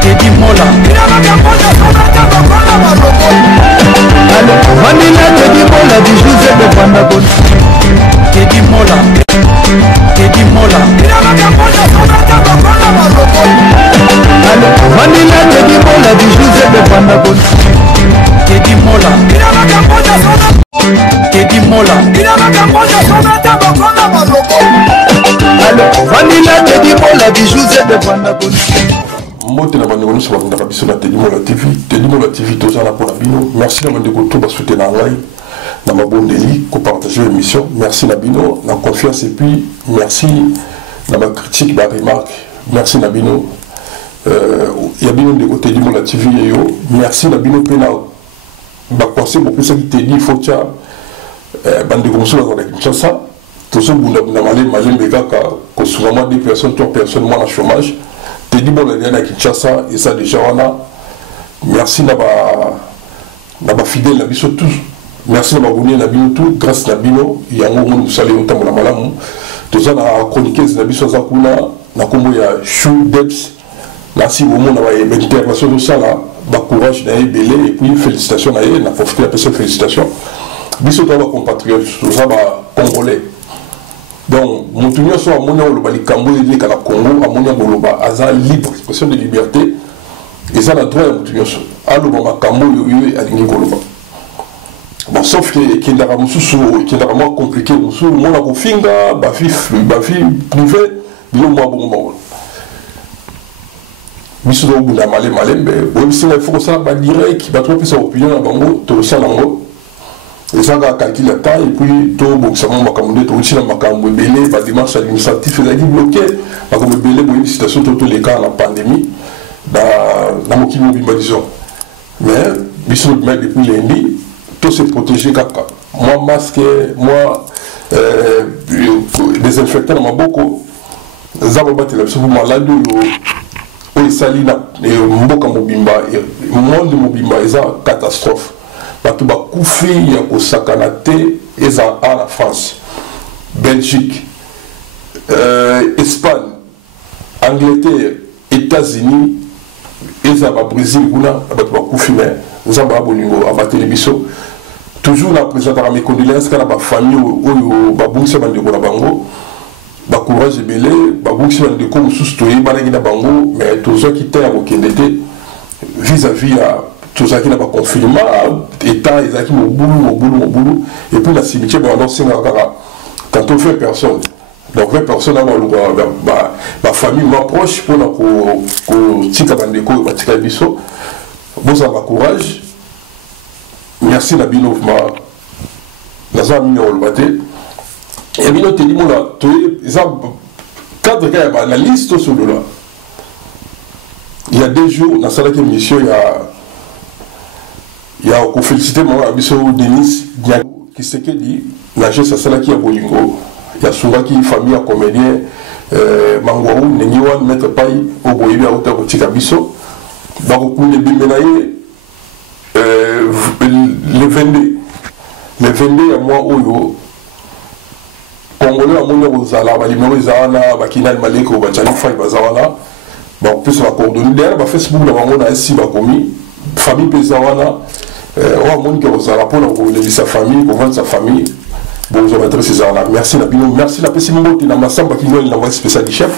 Teddy Mola Vanilla Teddy Mola di Giuseppe Vandabon Teddy Mola Teddy Mola Vanilla Teddy Mola di Giuseppe Vandabon Teddy Mola Teddy Mola Vanilla Teddy Mola di Giuseppe Vandabon Mbote na bande kono sabanda kabiso na Teddy Mola TV tozana pour la bino. Merci na bande koto ba soutenir ngai na mabondeli ko partager l'émission. Merci na bino na confiance et puis merci na ma critique ba remarque. Merci na bino ya bino de côté Teddy Mola TV yo. Merci na bino pena ba conseil pour ça qui Teddy faut tia bande kono so na Kinshasa. Tozo bunda malembe kaka ko souvent des personnes 3 personnes moi en chômage. Teddy Mola à Kinshasa et ça déjà on a merci na ba fidèle na biso tous merci na ba abonné na bino tout grâce na bino yango nous saluons tambola malamu toza na chroniqueuse na biso za kuna na kombo ya Chou Debs na si au monde na ba intervention de ça là ba courage na ebele et puis félicitations na na profiter de ces félicitations biso to ba compatriotes toza ba congolais. Donc, mon tournoi soit à mon nom, le Cambo et le Congo, à mon nom, à libre expression de liberté, et ça, la droit à mon tournoi soit. À l'Obama Cambo et à l'Ingoloba. Bon, sauf que qui est vraiment compliqué, mon a finga, bafi privé, bien moi bon. Biso do bunda malembe, bon, il faut que ça va direct, va trouver sa opinion à Bango, tout ça lango. Et ça va calculer la taille, et puis tout bon, ça va m'accommoder, tout aussi dans ma cambo belé, pas démarche administrative, il a dit bloqué, ma cambo belé, pour une situation tous les cas, la pandémie, dans mon kimo bimba disons. Mais, biso de mettre depuis lundi, tout se protéger caca. Moi, masque, moi, désinfectant dans ma boko, zabo battre la personne malade, ou salina, et mboka mobimba, et monde mobimba, c'est une catastrophe. Bato ba koufi ya kosakana te eza à la France, Belgique, Espagne, Angleterre, États-Unis, eza ba Brésil kuna bato ba koufi mais nzamba bolingo abateli biso toujours na présenter mes condoléances kana ba famille oyo ba bungisa bandeko na bango ba courage belé ba bungisa bandeko mususu toyi banaki na bango mais toujours qui ta kokende te vis-à-vis à tout ça qui n'a pas confirmé, État, ils ont qui boulot, et puis la cimetière, on annonce quand on fait personne. Donc, 20 personnes, ma famille m'approche pour que tika bandeko, tika biso. Bon, ça va courage. Merci, Nabino, Naza Mignon, le matin. Et bien, Teddy Mola, ils ont 4 gars, la liste sur le là. Il y a 2 jours, dans cette émission, il y a qu'on féliciter mon abisso Denis qui s'est dit la geste ça qui a bolingo il y a souvent qui famille à comédien mangwaou nengiwan mettre paille au boyebi à hauteur petit abisso donc pour les bimenaye le 22 à moi oyo congolais à mon ozala ba limero zana ba kinal maleko ba chali fay bazala bon plus la coordonnée derrière ba Facebook na bango na ici ba komi famille pesawana on monde qui a rapport à sa famille, pour vendre sa famille. Bon, vous avez ces là. Merci Nabino, merci la PC Mbote na Massamba qui nous envoie spécial du chef.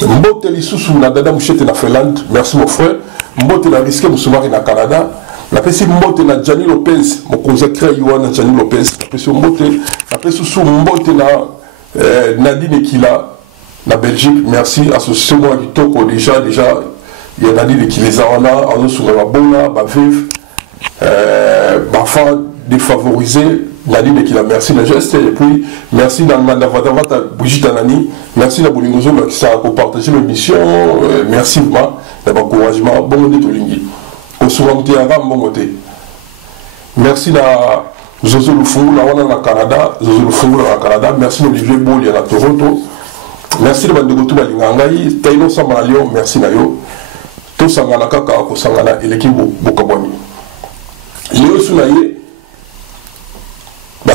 Mbote li sous na dada Mouchete na Finlande, merci mon frère. Mbote la risqué Moussoumari na Canada. La PC Mbote na Gianni Lopez, mon consacré Yohan Gianni Lopez. La PC Mbote, la PC sous Mbote na Nadine Ekila na Belgique, merci. Association moi du Toko déjà, il y a Nadine qui les a en a, on a sur la bonne, bah vive. Parfois défavorisé, Nadine qui la merci le geste et puis merci dans Mandavata Brigitte Anani, merci la Bolingozo qui s'est partagé l'émission, merci vraiment l'encouragement, bon côté Tolingi. Au Soumamti Aram, bon côté. Merci la Zozo Lufungu, la Wana na Canada, Zozo Lufungu na Canada, merci Olivier Boli à Toronto, merci le Bandegotou Balingangai, Taïno Samalio, merci Nayo, tout Sangana Kaka, Sangana et l'équipe Bokabwani. Léo Sounaye,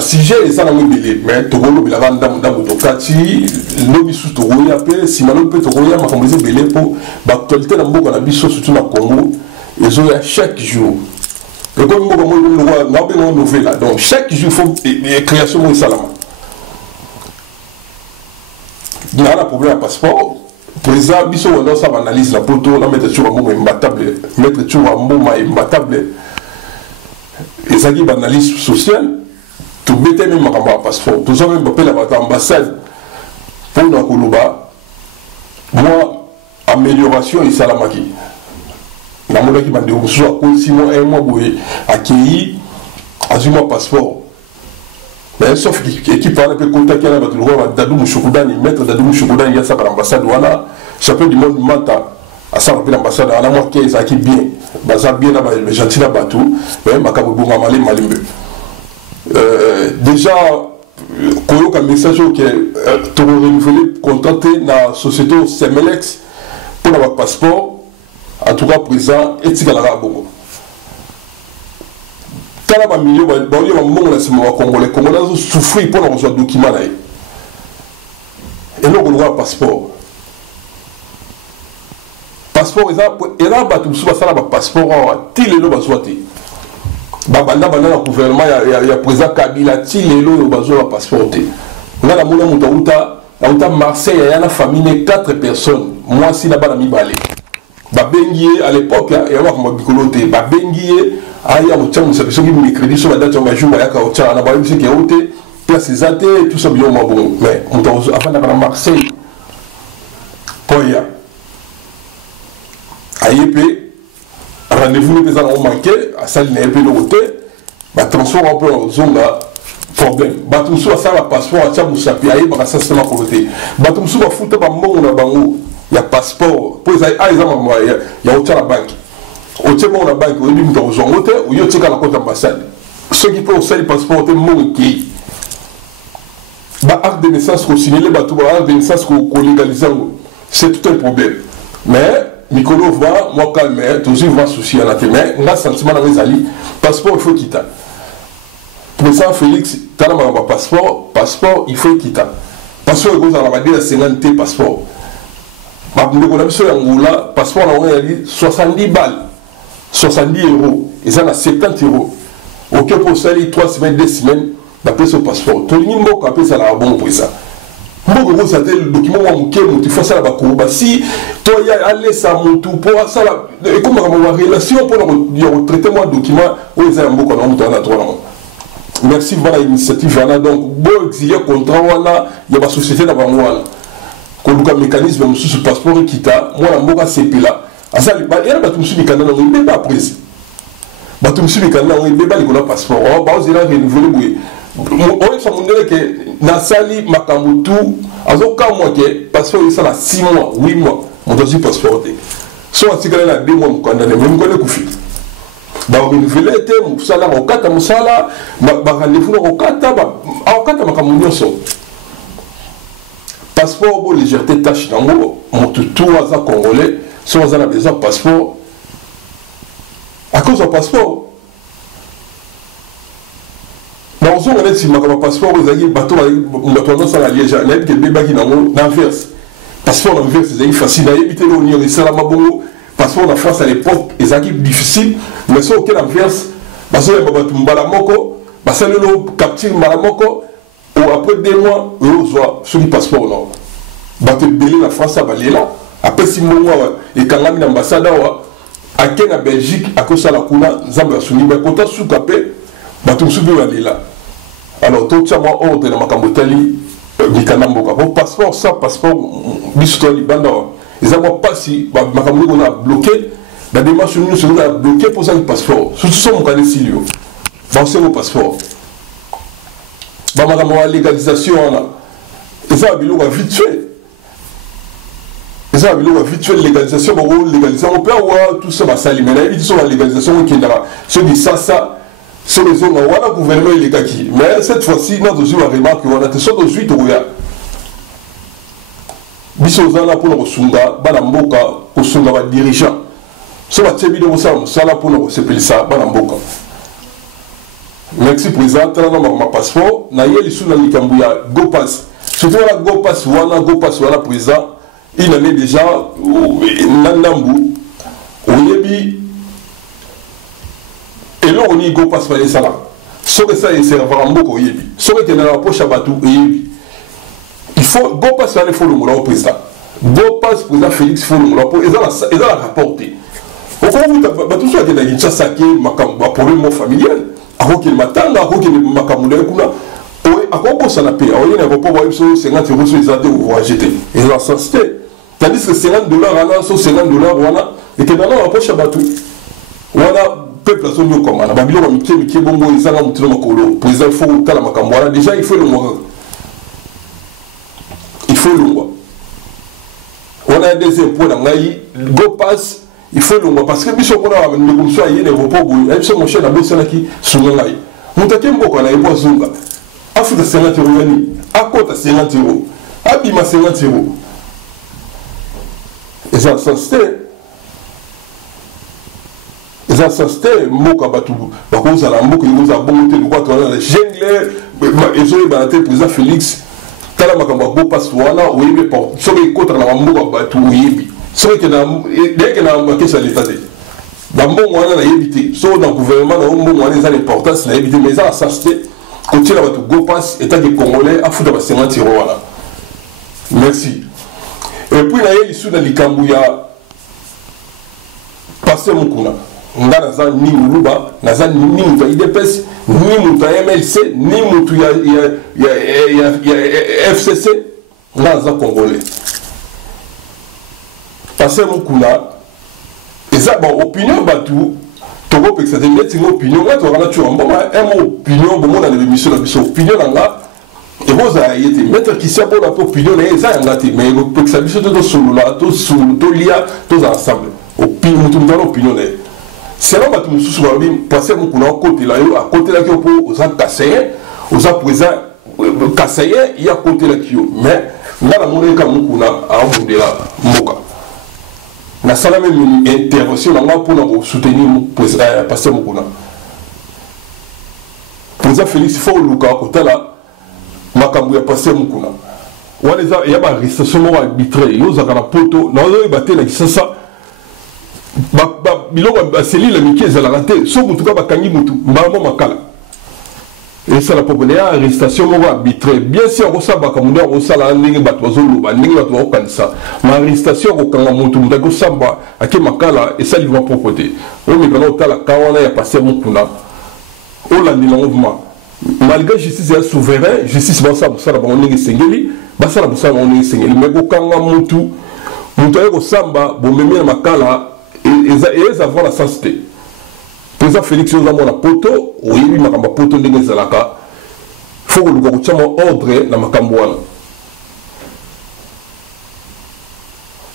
sujet eza na mibele mais tokolo bilaka ndambo tokati lobi sous tokoya pe simano pe tokoya makambo ezebele po baactualité na mboka na biso surtout na Congo ezoya chaque jour et comme mboka mo na bengo nouvelle donc chaque jour faut création mo salama na la problème passeport président biso on sa analyse la poto na mettre sur un mot imbattable mettre sur un mot imbattable et ça dit analyse sociale tout bête même makambo passeport tout ça même appelle la ambassade pour na koloba moi amélioration et salamaki na mola ki bande soit Simon un mois boye accueilli azuma passeport mais sauf qui parle peut contacter la bateau Dadou Mouchoukudani maître Dadou Mouchoukudani ya sa ambassade wana chapelle du monde manta à ça rappelle l'ambassade à la moi qui ça qui bien baza bien là gentil là bateau mais makabo bonga malimbe déjà koyo ka message que to renouveler contacter na société Semelex pour avoir passeport en tout cas présent et tigala bongo tala ba milieu ba yo ba mongo na sima ba congolais souffrir pour recevoir document là et non ko passeport et là ba tout ça la passeport til le ba souhaiter ba banda na gouvernement ya président Kabila til le ba zo passeport là la mona muta Marseille ya na famille 4 personnes moi si na ba na mibale babengiye à l'époque et on va comme bicoloté babengiye aya mutcha musabiso qui me crédit sur la date on va jouer à kaocha na ba monsieur qui oté place zate tout ça bien bon mais on doit avant d'aller à Marseille poya ayep rendez-vous les gens ont manqué à salle n'est peu l'hôtel ba transport un peu zonga problème ba tout ça ça la passeport à tcha musapi ayep ba ça c'est ma côté ba tout ça ba futa ba mbongo na bango ya passeport pour ça ya autre la banque autre mon la banque on dit nous dans un hôtel ou yo tika la compte ambassade ceux qui peuvent faire le passeport te mon qui ba acte de naissance ko signaler ba tout ba acte de naissance ko légaliser c'est tout un problème mais Nicolo va moi calmer toujours va soucier à la mais on a sentiment dans les alliés passeport il faut quitter président Félix tala ma passeport il faut quitter passeport il faut à la dire 50 passeport on a mis Angola, passeport on a dit 70 balles, 70 euros, et ça a 70 euros. Ok, pour ça, 3 semaines, 2 semaines, d'après ce passeport. Tout le monde après ça la bon pour ça. Moi, vous avez le document, tu fais ça là-bas. Si toi, il y a allé ça, mon tout, pour ça, et comment on va relation pour traiter moi le document, où ils ont beaucoup de merci pour l'initiative. Donc, bon, exilé contrat, il y a ma société là-bas. Koluka mécanisme sous ce passeport qui t'a moi la mboka c'est là à ça il y a batum sur les canaux on n'est pas prise batum sur les canaux on n'est pas le passeport on va oser la renouveler on est mon que na sali makamutu azo ka moi que passeport ça la 6 mois 8 mois on doit dire passeport soit si la 2 mois condamné même qu'on est couffé ba renouveler te mu sala au kata musala ba rendez-vous au kata makamunyo so passeport pour légèreté tâche d'ango mon tout à congolais si on a besoin de passeport à cause du passeport dans on est si ma passeport vous avez bateau tendance à la liège n'est que bébé qui n'inverse passeport l'inverse c'est facile à éviter l'union et ça la mabongo passeport en France à l'époque les équipes difficiles mais ça auquel inverse parce que bateau mbalamoko parce que le capture mbalamoko ou après 2 mois, on voit sur le passeport. Non. Bateau de la France à Balela. Après 6 mois, et quand on a l'ambassade à Ken à Belgique, à cause de la Kuna, Zambia Souni, mais quand on a sous-capé, bateau sous Balela. Alors, tout ça, moi, ordre de la Macambotali, Mikanamboka. Bon, passeport, ça, passeport, l'histoire du Banda. Ils n'ont pas si, Macambotali, on a bloqué, la démarche, nous, on a bloqué pour ça le passeport. Surtout ça, on connaît Silio. Bon, c'est le passeport. La légalisation et ça va vite fait et ça va vite fait légalisation légalisation on peut avoir tout ça va salir mais il y a la légalisation qui est là ceux qui ça c'est les zones où le gouvernement il est acquis mais cette fois-ci nous avons une remarque on a des sortes de suite où il y a bisozana pour le sunga bana mboka ko sunga ba dirigeant so ba tsebi do ça là pour le sepeli ça bana mboka merci président tala ma passeport na ye lisu na likambu ya go pass surtout la go pass wana président il en est déjà nanambu oyebi et là on y go pass par ça là so que ça il servera mboko oyebi so que na poche batu oyebi il faut go pass il faut le mot président go pass président Félix faut le mot pour ils ont la rapporter au comment batu so que na Kinshasa ke makambo problème familial akoki matanga akoki makambo na kuna ako ça na paix oye na ko ba biso 50 € sur izade ou acheter et la sensité tandis que $50 ana so $50 wana et que dans la poche batu wana peuple a son comme na babilo mike bongo izanga mutino makolo président il faut kala makambo wana déjà il faut le mot on a des impôts dans ngai go pass il faut le mot parce que biso kona ba ne comme ça yene repos boy et so mon cher na bossa na ki sunga ngai mutake mboko na ibo zunga afuta 50 € yani akota 50 €, abima 50 €. Et ça c'était mboka batu bakoza la mboka yoza bongote de quoi toi la jungle et so banate président Félix tala makambo bo passe wana oyebi po so ke kota na mboka batu oyebi so ke na dès que na makesa l'état de bambongo wana na yebité so dans gouvernement na mbongo wana ça l'importance na yebité mais ça c'était côté là batu go passe état des Congolais afuta ba 50 € wana merci. Et puis na yeli sous na likambu ya passer mukuna nga naza ni muluba naza ni mutu ya IDPS ni mutu ya MLC ni mutu ya FCC nga naza congolais passer mukuna eza ba opinion batu toko peksa te meti opinion nga to kana tu mboma opinion bomo na l'émission na biso opinion nga et vous avez été maître qui s'est bon pour opinion et ça en gâté mais pour que ça puisse tout solo là tout solo tout lié tous ensemble opinion tout dans l'opinion c'est là que nous sous passer mon coup côté là à côté là qui pour aux casser aux présent casser il y a côté là qui mais là la monnaie comme mon coup là à monter là moka na sala même intervention là pour nous soutenir passer mon coup là président Félix faut le cas côté là makambu ya passé mukuna wana za ya ba arrestation mo arbitraire yo za kana poto na yo baté na kisasa ba biloko ba selile miki za la raté so mutu ka bakangi mutu mbamo makala et ça la populaire arrestation mo arbitraire bien sûr ko sa bakamundo ko sala ndenge bato bazolo ba ndenge bato ko kanisa ma arrestation ko kanga mutu ndako samba ake makala et ça lui va proposer o mi kana otala kawana ya passé mukuna o la ndila mouvement malgré justice est souverain justice va ça on est sengeli ba ça on est sengeli mais ko kanga mutu ayeko samba bo memia makala et avant la sensité président Félix Ozamo na poto oyebi makamba poto ndenge zalaka faut que le chama ordre na makambo wana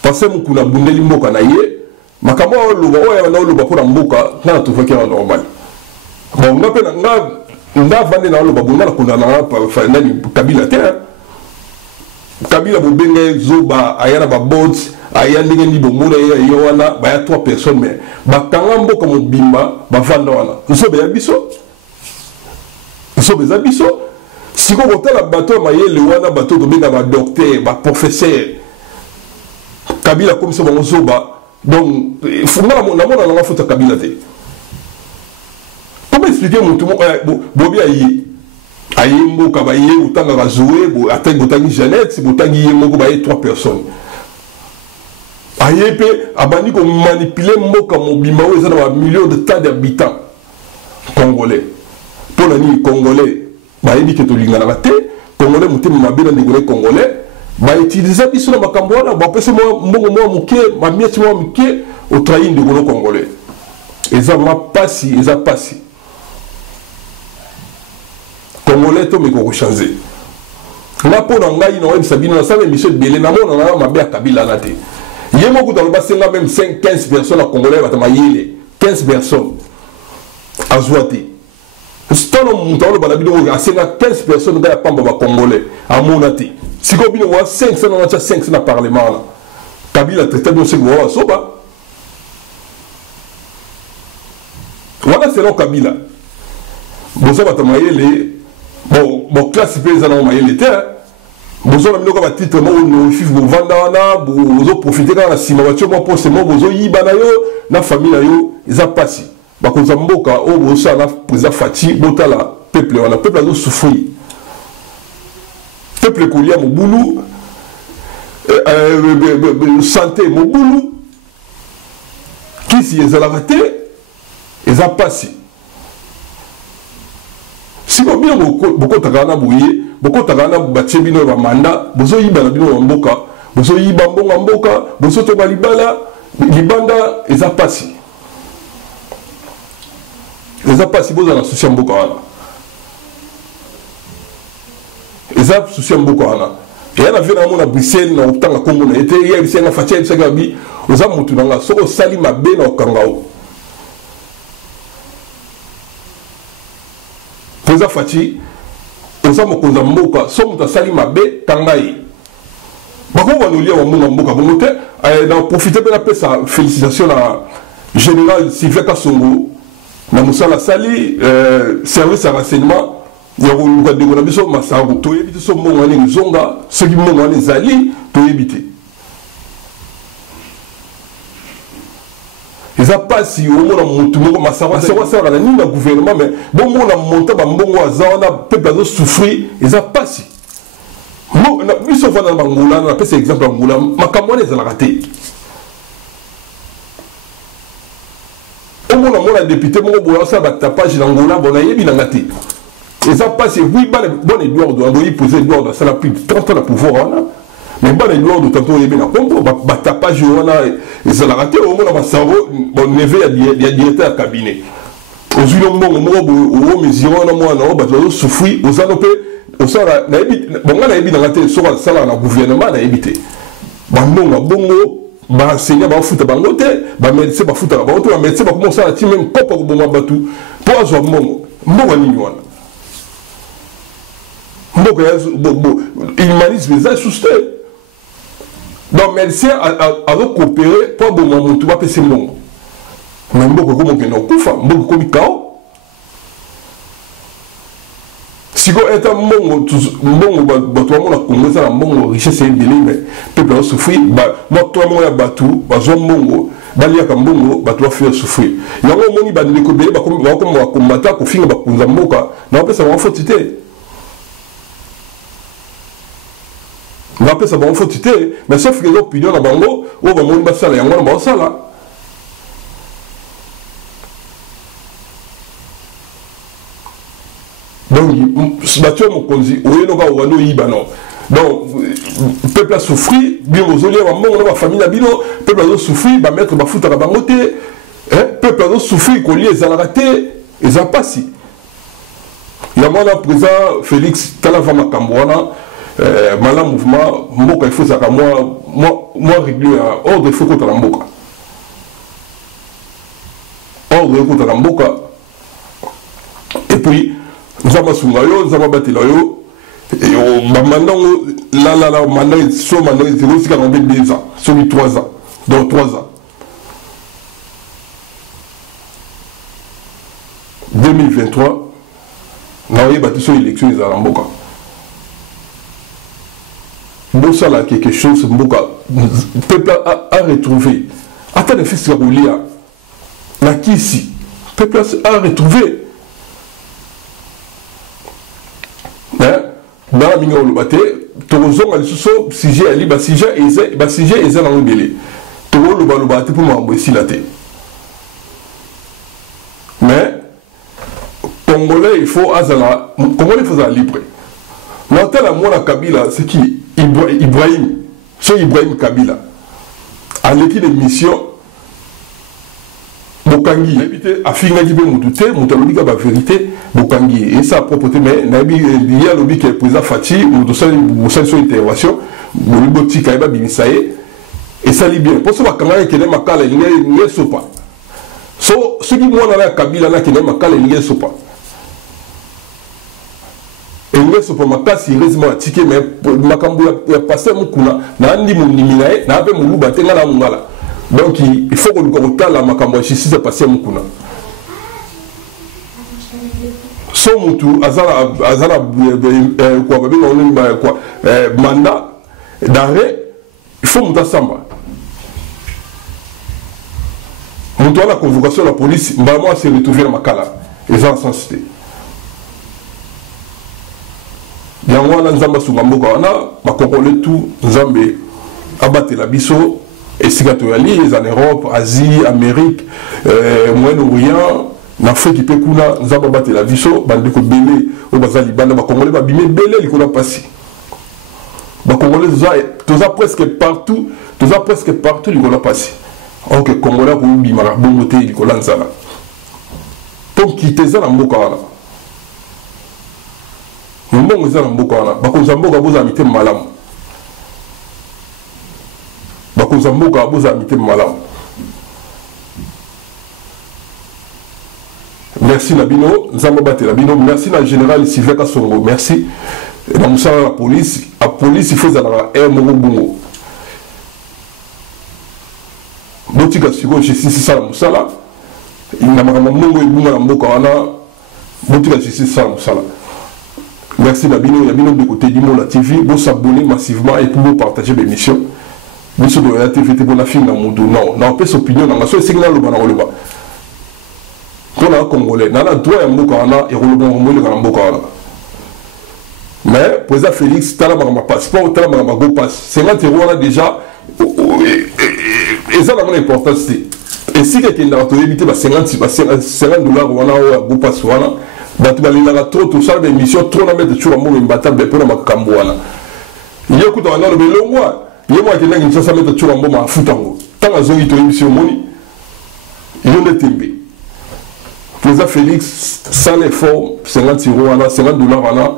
passer mukuna bundeli mboka na ye makambo oluba oya na oluba pour mboka na tout fait normal bon nga vande na oloba bonga na kondana na nani Kabila te Kabila bobenge zoba ayana ba bots aya ndenge ni bomona yo wana ba ya 3 personnes mais bakanga mboka mobimba ba vanda wana so be ya biso siko kotala bato mayele wana bato to benga ba docteur ba professeur Kabila comme ça bon zoba donc fuma na mona na futa Kabila te. Comment expliquer mon tout bobi ayi mboka ba ye utanga ba jouer bo attaque botangi Jeannette botangi ye moko ba ye 3 personnes ayi pe abani ko manipuler mboka mobima o ezana ba millions de tas d'habitants congolais pour les congolais ba yebi ke to lingana te congolais mutima mabina ndikole congolais ba utiliser biso na makambo wana ba pesa mbongo mo muke ba mieti mo muke au trahi ndikole congolais ezama pasi Congolais to meko changer. Na pona ngai na webisa bino na sa émission de belé na mona na mabe Kabila na te. Yemo ku dans basenga même 5-15 personnes à Congolais batama yele 15 personnes azwati. Stono mutalo bala bino a 15 personnes da pamba ba Congolais a monati. Siko bino wa 500 na 500 na parlement là. Kabila traité de ce wa soba. Voilà selon Kabila. bozo bata mayele bon classe pe za na mayele te bozo na minoko ba titre mo no fif bo vanda wana bozo profiter kana sima ba tio mo poste mo bozo yiba na yo na famille yo eza pasi ba ko za mboka o bozo na président Fati botala peuple wana peuple azo souffrir peuple ko lia mo bulu santé mo bulu kisi ezalaka te eza pasi si bien beaucoup takana bouye beaucoup takana batie bino ba manda bozo yiba na bino mboka bozo yiba mbonga mboka bozo to balibala libanda eza pasi bozo na souci mboka wana eza souci mboka wana et na vena mona Bruxelles na utanga Congo na ete ya bisi na fatia bisi gabi oza mutu nanga soko sali mabe na okangao Président Fati oza mokonza mboka so mutu asali mabe tangai bako banolia wa munga mboka bongo te na profiter pe na pesa félicitations na général Sylvain Kasongo na musala sali service à renseignement ya ko de ko biso masango to yebite so monga ni zonga so ki monga ni zali to yebite eza pasi au mona mutu moko masango ça na ni na gouvernement mais bon mona monta ba mbongo azana peuple azo souffrir eza pasi mo na biso fana bangula na pesa exemple ngula makambo les ala raté au mona député moko boya ça ba tapage na ngula bona yebi na ngati eza pasi oui bon Edouard doit poser Edouard dans ça plus de 30 ans de pouvoir mais bon Edouard de tantôt yebi na kombo ba tapage wana ezala raté au mona masaro bon neve ya directeur de cabinet ozilo mbongo moko o mesure na mwana o ba zo souffrir ozano pe osala na yebi bonga na yebi na ngate so ba sala na gouvernement na yebi te ba bongo ba enseignant ba futa bango te ba médecin ba futa ba to ba médecin ba commencer à tirer même papa ko bonga batu po azo mbongo ni wana mbongo ya humanisme ça susté donc médecin a coopérer pour bonga mutu ba pese mbongo mais mbongo ko mo kena kufa mbongo ko mikao siko eta mbongo bato bamona Congo eza na mbongo richesse ebele mais peuple asouffrir moto ya ya bato bazwa mbongo baliaka mbongo bato bafia souffrir yango omoni bandeko ebele bakoma bakomata kofinga bakonza mboka na bapesa bango foti te mais sauf que eza opinion na bango oyo bamoni basala yango na baosala donc battu mokonzi oyeno ka wano yibano donc peuple a souffri bien ozolia ba mbongo na ba famille na bino peuple a souffri ba mettre ba futa ba bango te peuple a souffri ko li ezalaka te eza pasi ya mwana président Félix Talava Makambwana mala mouvement mboka il faut ça moi régler ordre il faut contre la mboka et puis nzama sunga yo nzama batela yo bamandango la mandango so mandango zéro sika ngombe 2 ans so 3 ans donc 3 ans 2023 na oye batiso élection ezala mboka bosala quelque chose mboka peuple a retrouvé ata le fils ya kolia na kisi peuple a retrouvé dans la minga olobate tozonga lisusu sujet ali ba sujet eza na ngobele to olobate pour mambo esila te mais Congolais il faut azala Congolais il faut azala libre na tala mona Kabila c'est qui Ibrahim Kabila à l'équipe de mission Bokangi afinga ki be mututé mutalobika ba vérité Bokangi et sa propreté mais nabi il y a lobby qui est président Fati ou so intervention boliboti kaiba bimisaye et ça li bien pour ça bakanga kele makala linge sopa so ce qui mona na Kabila na kele makala linge sopa et linge sopa makasi heureusement ticket mais makambo ya passer mukuna na ndi munimina na ape muluba tenga na mungala. Donc il faut que nous regardions la makambo justice passé à Mukuna. so mutu azala quoi mandat d'arrêt, il faut muta samba. Mutu a la convocation de la police, vraiment c'est retrouvé dans Makala, et ça en sensité. Yango na nzamba sungamboka wana bakokole tout nzambe abatela biso esika toyali en Europe, Asie, Amérique, Moyen-Orient, en Afrique pe kuna nzamba abatela biso bandeko belé o bazali banda bakongole babime belé likona pasi. Bakongole toza presque partout likona pasi. OK, Congolais ko bimara bongo te likona nzala. Donc kiteza na mboka wana. Mbongo za mboka wana bakonza mboka boza mite malamu bakonza mboka boza mite malamu. Merci Nabino nzamba batela bino, merci na général Sylvain Kasongo, merci na musala la police il faut zala un moko bongo botika siko justice sala musala ina makama mongo ibunga na mboka wana botika justice sala musala. Merci Nabino, il y a bien de côté du monde la TV, vous s'abonner massivement et pour vous partager l'émission. Vous sur la TV, vous avez fait un monde non, non, pas opinion, non, c'est signal le banana le bas. Pour la Congolais, n'a droit à Mokana et le bon mot dans Mokana. Mais pour ça Félix, t'as la ma passeport, t'as la ma go pass. 50 € on a déjà et ça la mon importance. Et si quelqu'un n'a pas évité 50 $, on a go pass voilà. Batu balina trop tout ça l'émission trop na mettre sur un mot mbata bepo na makambo wana iyo kuta na le belongwa iyo mo atenda kinsa sa mettre sur un mot mafutango tanga zongi to émission moni iyo netembe Président Félix sans l'effort 50 € wana 50 $ wana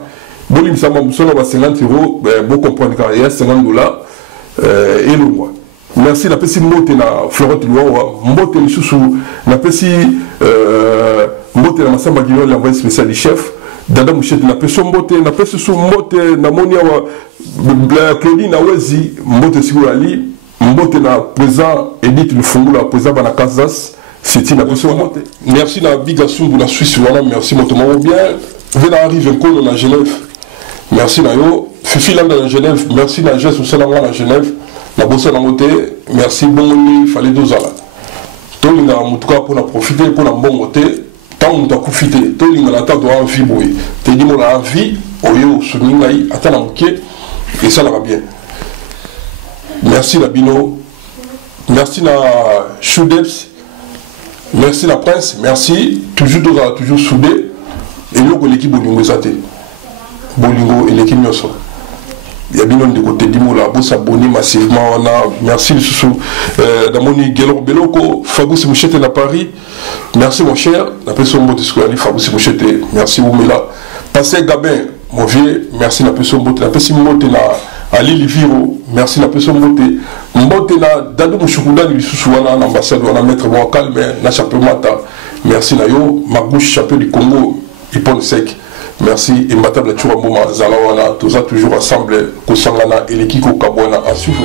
boli msama msona ba 50 €, bo comprendre car il y a 50 $ et le mois. Merci, la pesi mote na Florent Luawa, mote ni susu, la pesi mote na Massamba Guillaume, l'envoyé spécial du chef, Dada Mouchette, la pesi mote, na pesi sous mote na Monia Claudine Awezi, mote Sigurali, mote na président Edith Lufungu, la président Banakazas, c'est une pesi mote. Merci na Bigasum de la Suisse, voilà, merci mote mamo bien. Vena arrive un col à Genève. Merci na yo. Fifi Landa à Genève, merci na Jess Oussalangan à Genève. La bosse à la montée, merci bon, il fallait 2 ans là. Tout le monde a en tout cas pour profiter, pour la bonne montée, tant on doit profiter, tout le monde a doit envie, oui. Tu dis, on a envie, au yo, ce n'ingaï, attends la moquette, et ça va bien. Merci la Bino, merci la Choudeps, merci la Prince, merci, toujours soudé, et nous, l'équipe Bolingo Zate, Bolingo et l'équipe Nyoso. Il y a bien de côté d'Imola, vous s'abonnez massivement, on a, merci le sous Damoni Gelor Beloko, Fabrice Mouchete à Paris, merci mon cher, la personne de Square, Fabrice Mouchete, merci Oumela, Passé Gabin, mon vieux, merci la personne de la personne de Ali Liviro, merci la personne de Mbotena, Dadou Mouchoukounda, du Soussouana, l'ambassade, on a maître Moakal, mais la chapeau Mata, merci Nayo, Magouche, chapeau du Congo, Ipon Sec. Merci et Madame la Touramboma Zalawana, tous ça toujours ensemble, Kosangana et l'équipe Kabwana à suivre.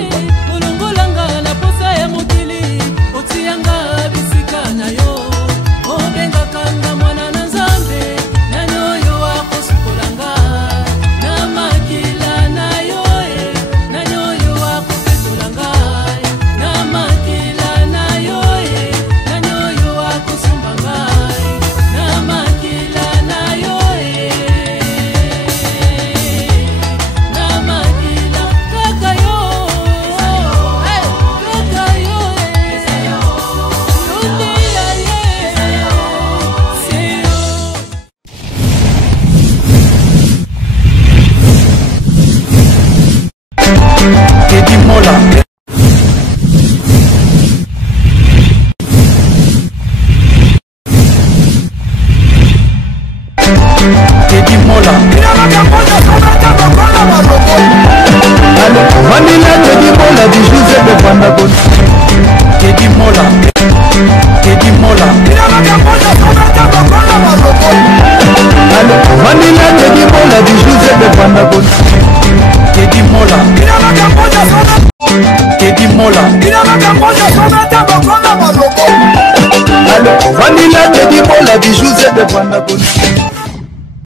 Vanilla, Teddy Mola, bijou, c'est de Vandagon.